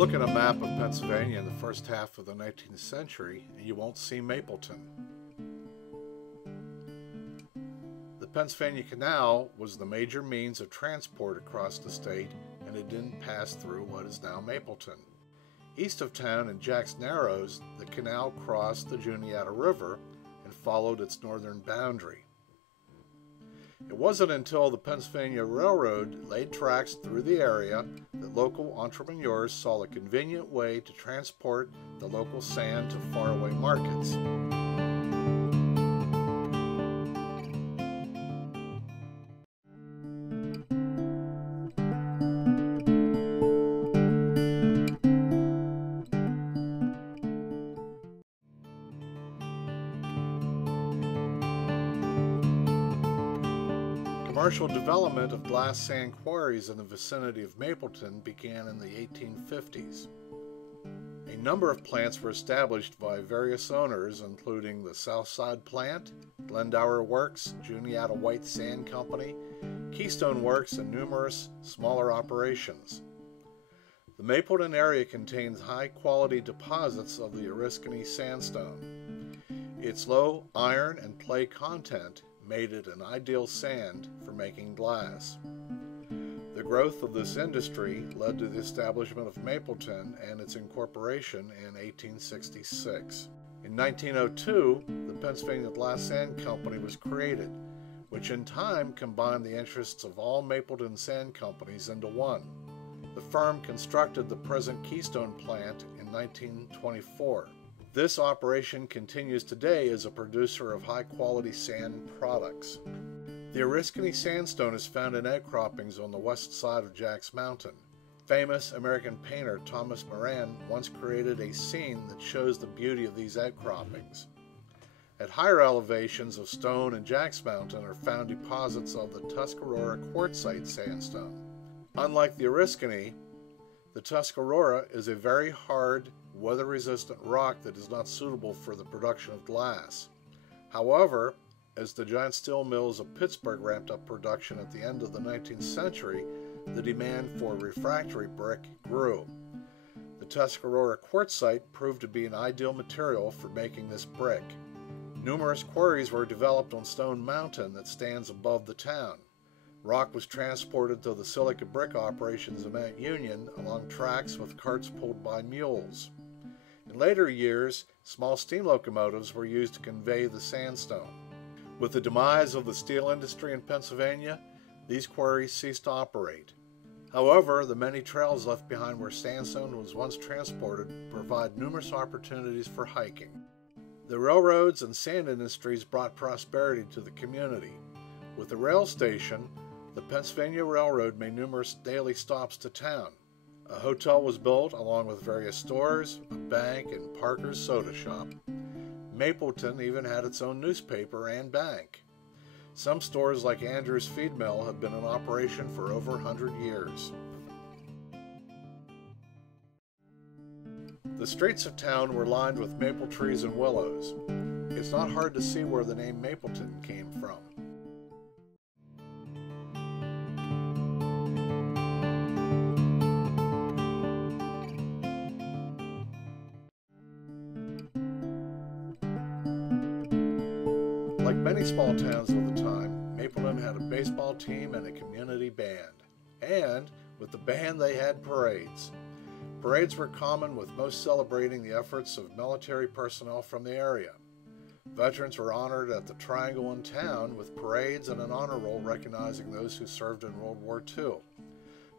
Look at a map of Pennsylvania in the first half of the 19th century and you won't see Mapleton. The Pennsylvania Canal was the major means of transport across the state, and it didn't pass through what is now Mapleton. East of town in Jack's Narrows, the canal crossed the Juniata River and followed its northern boundary. It wasn't until the Pennsylvania Railroad laid tracks through the area that local entrepreneurs saw a convenient way to transport the local sand to faraway markets. Commercial development of glass sand quarries in the vicinity of Mapleton began in the 1850s. A number of plants were established by various owners, including the Southside Plant, Glendower Works, Juniata White Sand Company, Keystone Works, and numerous smaller operations. The Mapleton area contains high-quality deposits of the Oriskany Sandstone. Its low iron and clay content made it an ideal sand for making glass. The growth of this industry led to the establishment of Mapleton and its incorporation in 1866. In 1902, the Pennsylvania Glass Sand Company was created, which in time combined the interests of all Mapleton sand companies into one. The firm constructed the present Keystone plant in 1924. This operation continues today as a producer of high-quality sand products. The Oriskany Sandstone is found in outcroppings on the west side of Jack's Mountain. Famous American painter Thomas Moran once created a scene that shows the beauty of these outcroppings. At higher elevations of Stone and Jack's Mountain are found deposits of the Tuscarora Quartzite sandstone. Unlike the Oriskany, the Tuscarora is a very hard, weather-resistant rock that is not suitable for the production of glass. However, as the giant steel mills of Pittsburgh ramped up production at the end of the 19th century, the demand for refractory brick grew. The Tuscarora quartzite proved to be an ideal material for making this brick. Numerous quarries were developed on Stone Mountain that stands above the town. Rock was transported to the silica brick operations of Mount Union along tracks with carts pulled by mules. In later years, small steam locomotives were used to convey the sandstone. With the demise of the steel industry in Pennsylvania, these quarries ceased to operate. However, the many trails left behind where sandstone was once transported provide numerous opportunities for hiking. The railroads and sand industries brought prosperity to the community. With the rail station, the Pennsylvania Railroad made numerous daily stops to town. A hotel was built along with various stores, a bank, and Parker's soda shop. Mapleton even had its own newspaper and bank. Some stores like Andrew's Feed Mill have been in operation for over 100 years. The streets of town were lined with maple trees and willows. It's not hard to see where the name Mapleton came from. Like many small towns of the time, Mapleton had a baseball team and a community band. And with the band they had parades. Parades were common, with most celebrating the efforts of military personnel from the area. Veterans were honored at the Triangle in town with parades and an honor roll recognizing those who served in World War II.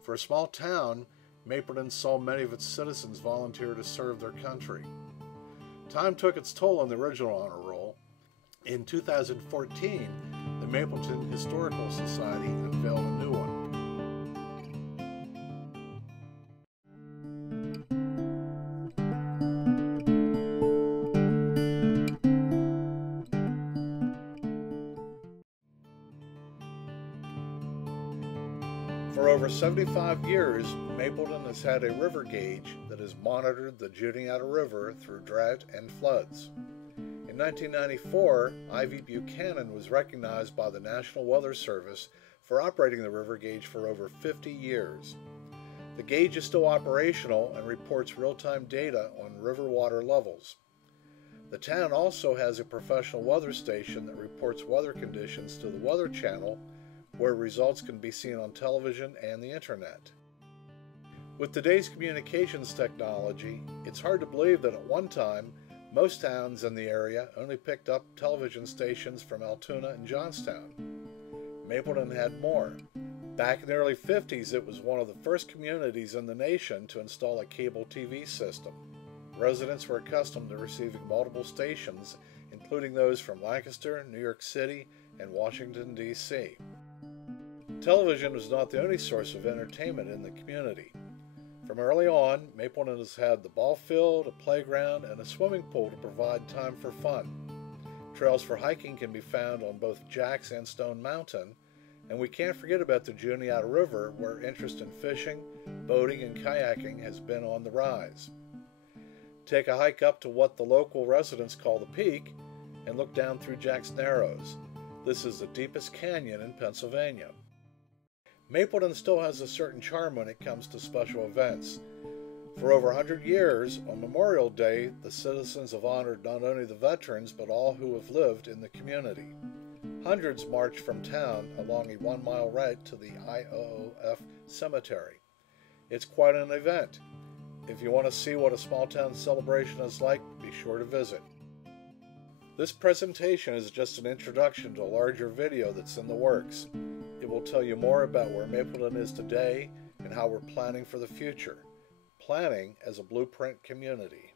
For a small town, Mapleton saw many of its citizens volunteer to serve their country. Time took its toll on the original honor roll. In 2014, the Mapleton Historical Society unveiled a new one. For over 75 years, Mapleton has had a river gauge that has monitored the Juniata River through drought and floods. In 1994, Ivy Buchanan was recognized by the National Weather Service for operating the river gauge for over 50 years. The gauge is still operational and reports real-time data on river water levels. The town also has a professional weather station that reports weather conditions to the Weather Channel, where results can be seen on television and the internet. With today's communications technology, it's hard to believe that at one time, most towns in the area only picked up television stations from Altoona and Johnstown. Mapleton had more. Back in the early 50s, it was one of the first communities in the nation to install a cable TV system. Residents were accustomed to receiving multiple stations, including those from Lancaster, New York City, and Washington, D.C. Television was not the only source of entertainment in the community. From early on, Mapleton has had the ball field, a playground, and a swimming pool to provide time for fun. Trails for hiking can be found on both Jack's and Stone Mountain, and we can't forget about the Juniata River, where interest in fishing, boating, and kayaking has been on the rise. Take a hike up to what the local residents call the Peak, and look down through Jack's Narrows. This is the deepest canyon in Pennsylvania. Mapleton still has a certain charm when it comes to special events. For over 100 years, on Memorial Day, the citizens have honored not only the veterans, but all who have lived in the community. Hundreds march from town along a 1-mile route to the IOOF cemetery. It's quite an event. If you want to see what a small town celebration is like, be sure to visit. This presentation is just an introduction to a larger video that's in the works. It will tell you more about where Mapleton is today and how we're planning for the future. Planning as a blueprint community.